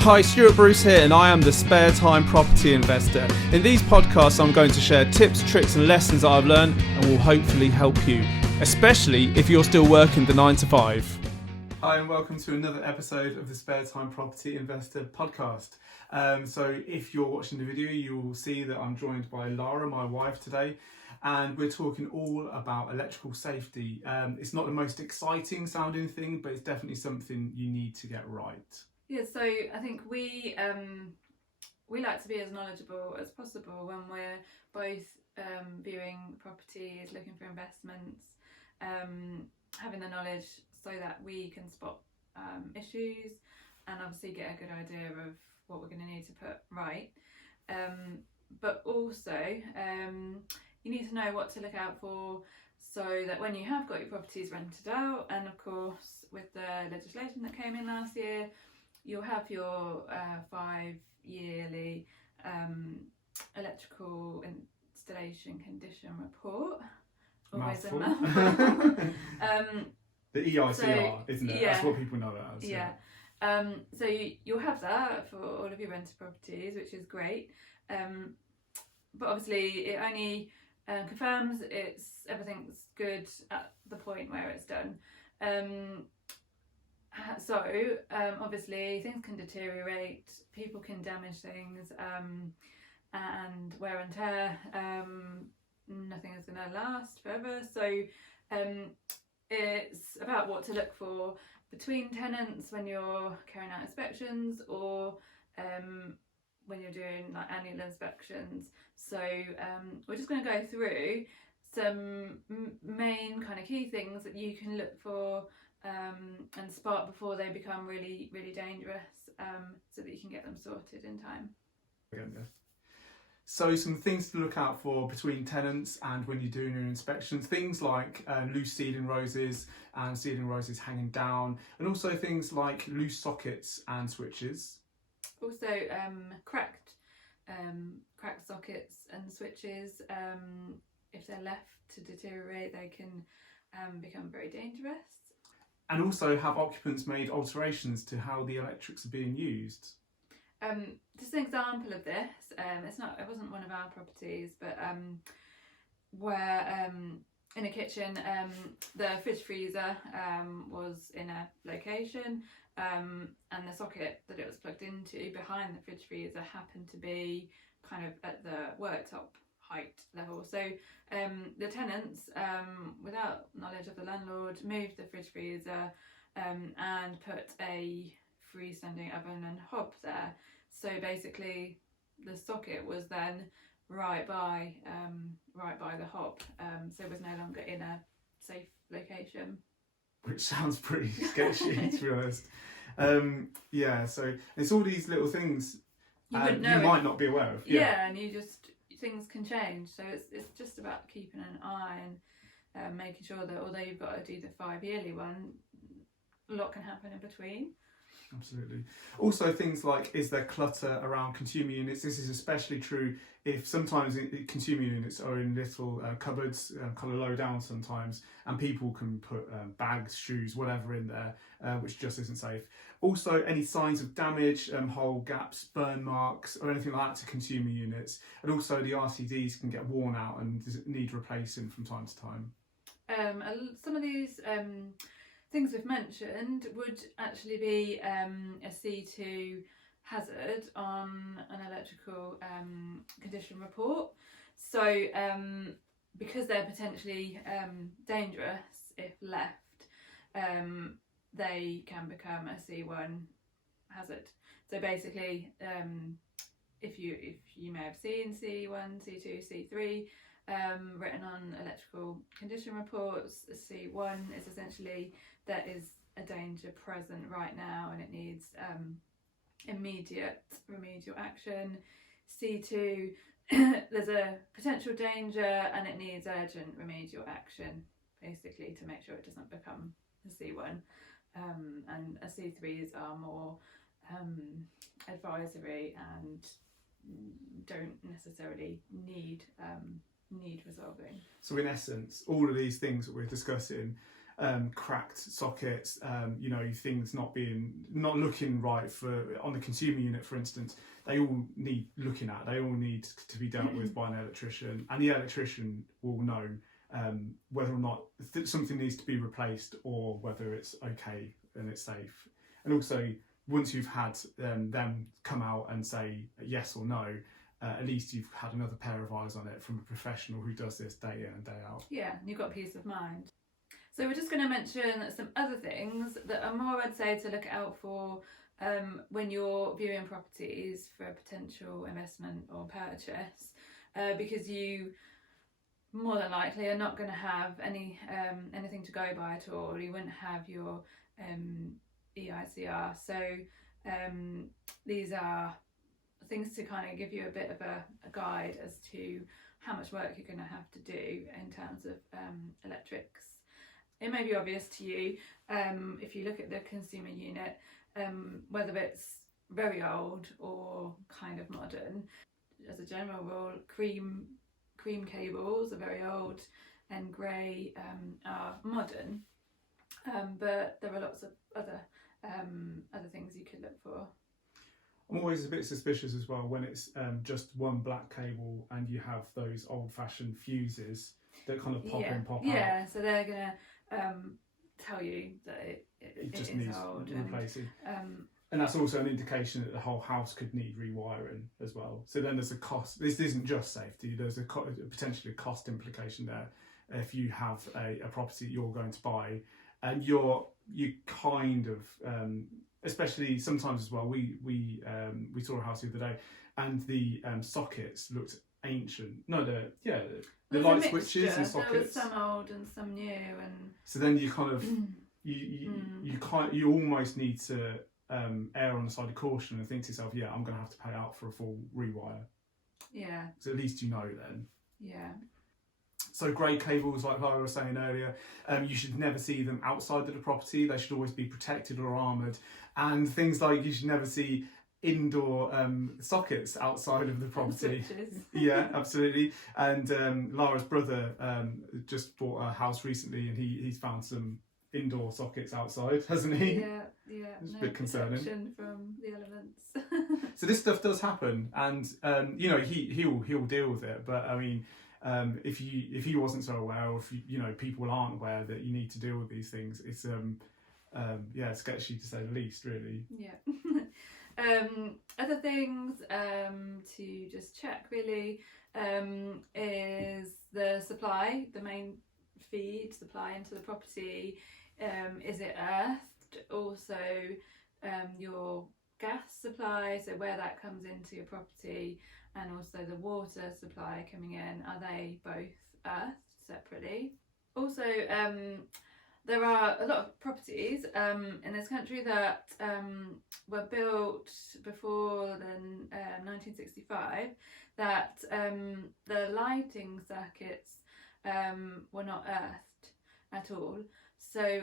Hi, Stuart Bruce here, and I am the Spare Time Property Investor. In these podcasts, I'm going to share tips, tricks and lessons that I've learned and will hopefully help you, especially if you're still working the 9 to 5. Hi, and welcome to another episode of the Spare Time Property Investor podcast. So if you're watching the video, you will see that I'm joined by Lara, my wife, today, and we're talking all about electrical safety. It's not the most exciting sounding thing, but it's definitely something you need to get right. Yeah, so I think we like to be as knowledgeable as possible when we're both viewing properties, looking for investments, having the knowledge so that we can spot issues and obviously get a good idea of what we're going to need to put right. But also you need to know what to look out for so that when you have got your properties rented out, and of course with the legislation that came in last year, you'll have your 5-yearly electrical installation condition report. Always a mouthful. The EICR, so, isn't it? Yeah, that's what people know it as. Yeah. So you'll have that for all of your rented properties, which is great. But obviously it only confirms everything's good at the point where it's done. So obviously things can deteriorate, people can damage things, and wear and tear, nothing is going to last forever. So it's about what to look for between tenants when you're carrying out inspections, or when you're doing like annual inspections. So we're just going to go through some main kind of key things that you can look for and spot before they become really, really dangerous, so that you can get them sorted in time. So some things to look out for between tenants and when you're doing your inspections, things like loose ceiling roses and ceiling roses hanging down, and also things like loose sockets and switches. Also cracked sockets and switches, if they're left to deteriorate, they can become very dangerous. And also, have occupants made alterations to how the electrics are being used? Just an example of this, it wasn't one of our properties, but where in a kitchen, the fridge freezer was in a location, and the socket that it was plugged into behind the fridge freezer happened to be kind of at the worktop height level. So the tenants, without knowledge of the landlord, moved the fridge freezer and put a freestanding oven and hob there. So basically the socket was then right by the hob, so it was no longer in a safe location. Which sounds pretty sketchy, to be honest. Yeah, so it's all these little things you might not be aware of. Yeah, and things can change, so it's just about keeping an eye and making sure that although you've got to do the 5-yearly one, a lot can happen in between. Absolutely. Also things like, is there clutter around consumer units? This is especially true if sometimes consumer units are in little cupboards, kind of low down sometimes, and people can put bags, shoes, whatever in there, which just isn't safe. Also, any signs of damage, hole gaps, burn marks, or anything like that to consumer units. And also the RCDs can get worn out and need replacing from time to time. Some of these things we've mentioned would actually be a C2 hazard on an electrical condition report. So because they're potentially dangerous if left, they can become a C1 hazard. So basically, if you may have seen C1, C2, C3 written on electrical condition reports, C1 is essentially there is a danger present right now and it needs immediate remedial action. C2, there's a potential danger and it needs urgent remedial action, basically, to make sure it doesn't become a C1. And a C3s are more advisory and don't necessarily need resolving. So in essence, all of these things that we're discussing cracked sockets, things not looking right on the consumer unit, for instance. They all need looking at. They all need to be dealt with by an electrician, and the electrician will know whether or not something needs to be replaced or whether it's okay and it's safe. And also, once you've had them come out and say yes or no, at least you've had another pair of eyes on it from a professional who does this day in and day out. Yeah, and you've got peace of mind. So we're just going to mention some other things that are more, I'd say, to look out for when you're viewing properties for a potential investment or purchase, because you more than likely are not going to have anything to go by at all. You wouldn't have your EICR. So these are things to kind of give you a bit of a guide as to how much work you're going to have to do in terms of electrics. It may be obvious to you if you look at the consumer unit, whether it's very old or kind of modern. As a general rule, cream cables are very old and grey are modern, but there are lots of other things you could look for. I'm always a bit suspicious as well when it's just one black cable and you have those old-fashioned fuses that kind of pop in, pop out. Yeah, so they're gonna tell you that it just is needs old replacing. And that's also an indication that the whole house could need rewiring as well. So then there's a cost. This isn't just safety. There's potentially a cost implication there. If you have a property that you're going to buy, and you kind of, especially sometimes as well. We saw a house the other day, and the sockets looked ancient. No, the light switches and sockets. There was some old and some new, and so then you kind of you almost need to err on the side of caution and think to yourself, yeah, I'm going to have to pay out for a full rewire. Yeah. So at least you know then. Yeah. So grey cables, like Lara was saying earlier, you should never see them outside of the property. They should always be protected or armoured. And things like you should never see indoor sockets outside of the property. Yeah, absolutely. And Lara's brother just bought a house recently, and he's found some indoor sockets outside, hasn't he? Yeah. It's a bit concerning. From the elements. So this stuff does happen, and he'll deal with it. But I mean, if he wasn't so aware, or if people aren't aware that you need to deal with these things, it's sketchy to say the least, really. Yeah. Other things to just check really is the supply, the main feed supply into the property. Is it earthed? Also your gas supply, so where that comes into your property, and also the water supply coming in, are they both earthed separately? Also there are a lot of properties in this country that were built before 1965 that the lighting circuits were not earthed at all. So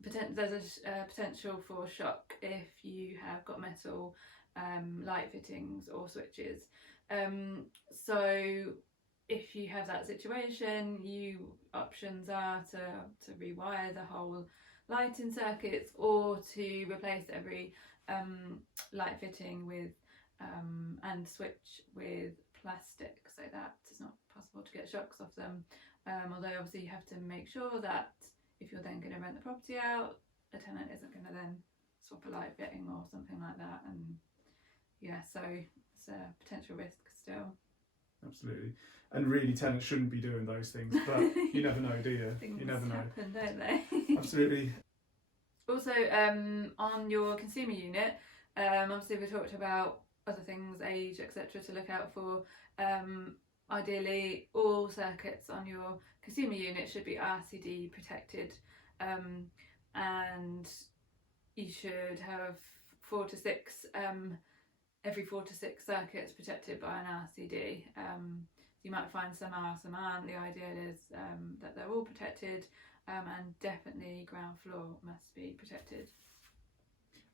there's a potential for shock if you have got metal light fittings or switches. So if you have that situation, options are to rewire the whole lighting circuits, or to replace every light fitting with and switch with plastic, so that it's not possible to get shocks off them. Although obviously you have to make sure that if you're then going to rent the property out, a tenant isn't going to then swap a light fitting or something like that. And yeah, so it's a potential risk still. Absolutely. And really, tenants shouldn't be doing those things, but you never know, do you? Things you never know. Happen, don't they? Absolutely. Also, on your consumer unit, obviously we talked about other things, age, etc., to look out for. Ideally, all circuits on your consumer unit should be RCD protected, and you should have 4 to 6 every 4 to 6 circuits protected by an RCD. You might find some are, some aren't. The ideal is that they're all protected, and definitely ground floor must be protected.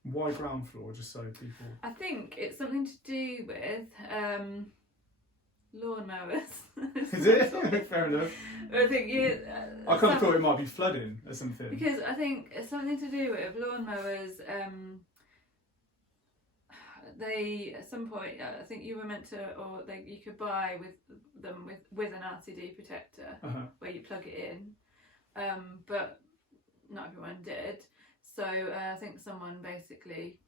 Why ground floor? Just so people. I think it's something to do with lawnmowers. Is it? Fair enough. I think I kind of thought it might be flooding or something. Because I think it's something to do with lawnmowers. They at some point, I think you were meant to, or you could buy them with an RCD protector where you plug it in, but not everyone did. So I think someone basically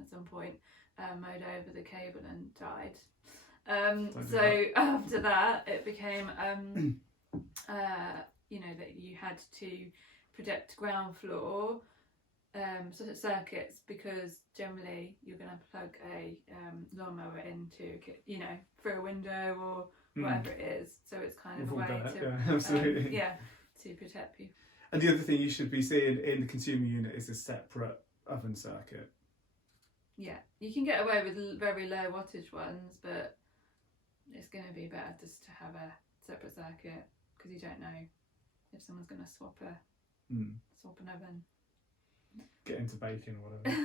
at some point mowed over the cable and died. So after that, it became that you had to protect ground floor sort of circuits, because generally you're going to plug a lawnmower into through a window or whatever it is. So it's kind of a way to absolutely. To protect people. And the other thing you should be seeing in the consumer unit is a separate oven circuit. Yeah, you can get away with very low wattage ones, but it's going to be better just to have a separate circuit, because you don't know if someone's going to swap an oven. Get into baking or whatever.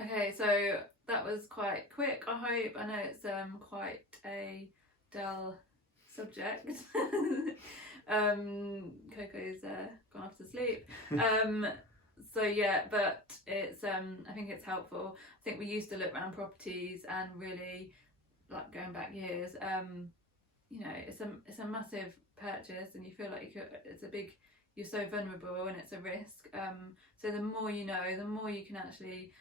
Okay, so that was quite quick, I hope. I know it's quite a dull subject. Coco's gone off to sleep. So yeah, but it's I think it's helpful. I think we used to look around properties and really, like going back years, it's a massive purchase, and you feel like you're so vulnerable and it's a risk. So the more you know, the more you can actually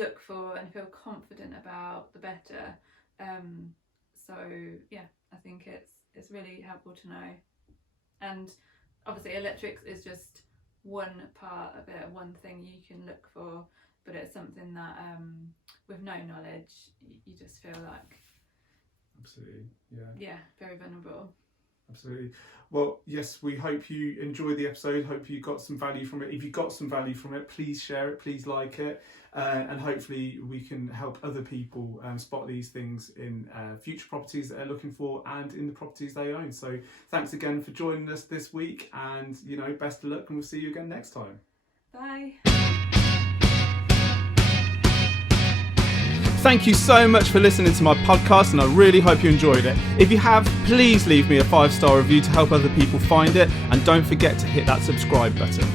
look for and feel confident about, the better. So yeah, I think it's really helpful to know. And obviously electrics is just one part of it, one thing you can look for, but it's something that with no knowledge you just feel like absolutely very vulnerable. Absolutely. Well, yes, we hope you enjoyed the episode. Hope you got some value from it. If you got some value from it, please share it, please like it, and hopefully we can help other people spot these things in future properties that they're looking for and in the properties they own. So thanks again for joining us this week, and best of luck, and we'll see you again next time. Bye. Thank you so much for listening to my podcast, and I really hope you enjoyed it. If you have, please leave me a 5-star review to help other people find it, and don't forget to hit that subscribe button.